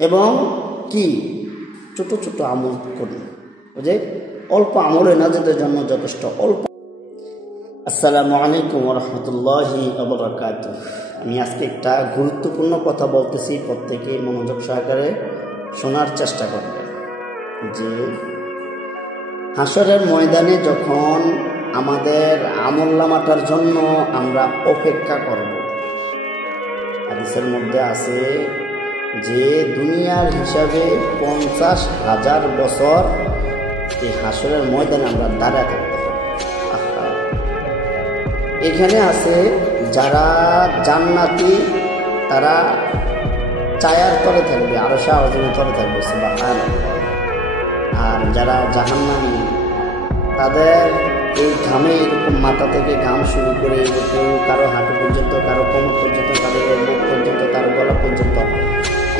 এবং কি ছোট ছোট আমল করি, বুঝে অল্প আমলে নাজাতের জন্য যথেষ্ট অল্প। আসসালামু আলাইকুম ওয়া রাহমাতুল্লাহি ওয়া বারাকাতুহু। আমি আজকে একটা গুরুত্বপূর্ণ কথা বলতেছি, প্রত্যেকেই মনোযোগ সহকারে শোনার চেষ্টা করবেন। যে হাসরের ময়দানে যখন আমাদের আমলনামাটার জন্য আমরা অপেক্ষা করব, হাদিসের মধ্যে আছে যে দুনিয়ার হিসাবে 50,000 বছর এই হাসরের ময়দানে আমরা দাঁড়ায় থাকতে হবে। এখানে আছে যারা জান্নাতি তারা ছায়ার তলে থাকবে, আরশে আজিমের তলে থাকবে, সুবহানাল্লাহ। আর যারা জাহান্নামী তাদের এই ঘামে এরকম মাথা থেকে ঘাম শুরু করে কেউ কারো হাঁটু পর্যন্ত, কারো কোমর পর্যন্ত, কারো মুখ পর্যন্ত, কারো গলা পর্যন্ত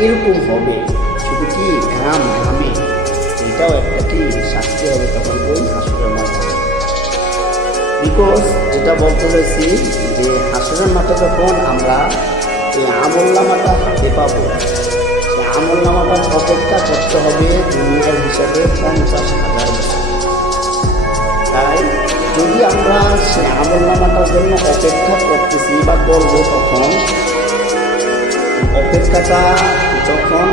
এরকম হবে। শুধু কি ঘামে, এটাও একটা কি শাস্তি হবে তখন ওই হাসরের মাঠে। বিকজ যেটা বলতে হয়েছি যে হাসরের মাঠে যখন আমরা এই আমলনামাটা হাতে পাবো, সেই আমলনামাটার অপেক্ষা করতে হবে দুনিয়ার হিসাবে 50,000 বছর। তাই যদি আমরা সেই আমলনামাটার জন্য অপেক্ষা করতেছি বা করবো, তখন অপেক্ষাটা যখন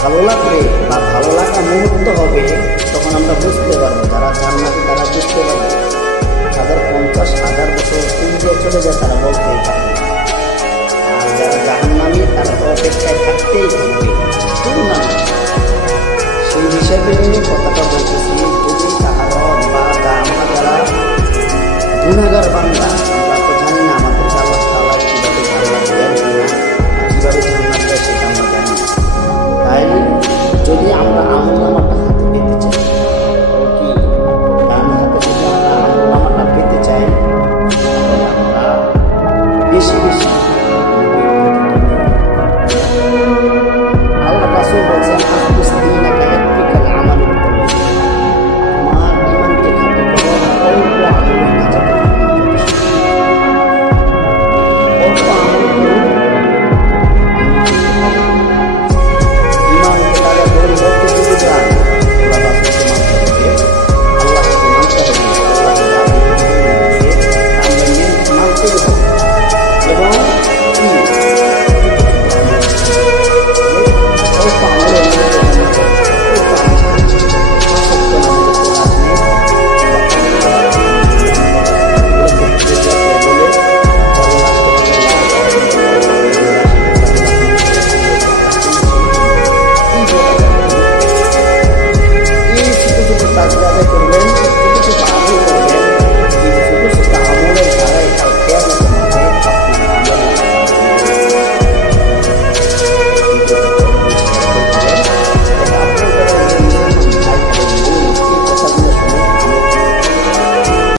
ভালো লাগবে বা ভালো লাগা মুহূর্ত হবে, তখন আমরা বুঝতে পারবো, যারা জান্নাতি তারা বুঝতে পারবে তাদের 50,000 বছর পূর্বে চলে যায়, তারা বলতেই পারবে। আর যারা জাহান্নামী তারা তো অপেক্ষায় থাকতেই থাকবে। সেই হিসাবে কথাটা বলতেছি, যদি কাহারত বা আমরা যারা গুনাহগার বান্দা, আমরা তো জানি না আমাদের আল্লাহ তাআলা কিভাবে জান্নাত দেন কিনা, কিভাবে জান্নাত দেয় সেটা আমরা জানি না। তাই যদি আমরা আমলনামাটা হাতে পেতে চাই, কি ডান হাতে যদি আমরা আমলনামাটা পেতে চাই, তাহলে আমরা বেশি বেশি আল্লাহ রাসূল বলেছেন, আখলিস দীনাকা ইয়াকফিকাল আমাল, তোমার ঈমানকে খাঁটি করো, অল্প আমলে নাজাত পাবে। অল্প আমল করো, ঈমানকে তারা পরিবর্তে যদি যান, আল্লাহ রাসূলকে মানতে হবে, আল্লাহকে মানতে হবে, আল্লাহকে যা বিধিবিধান আছে আমরা মানতেই হবে। এবং কি অল্প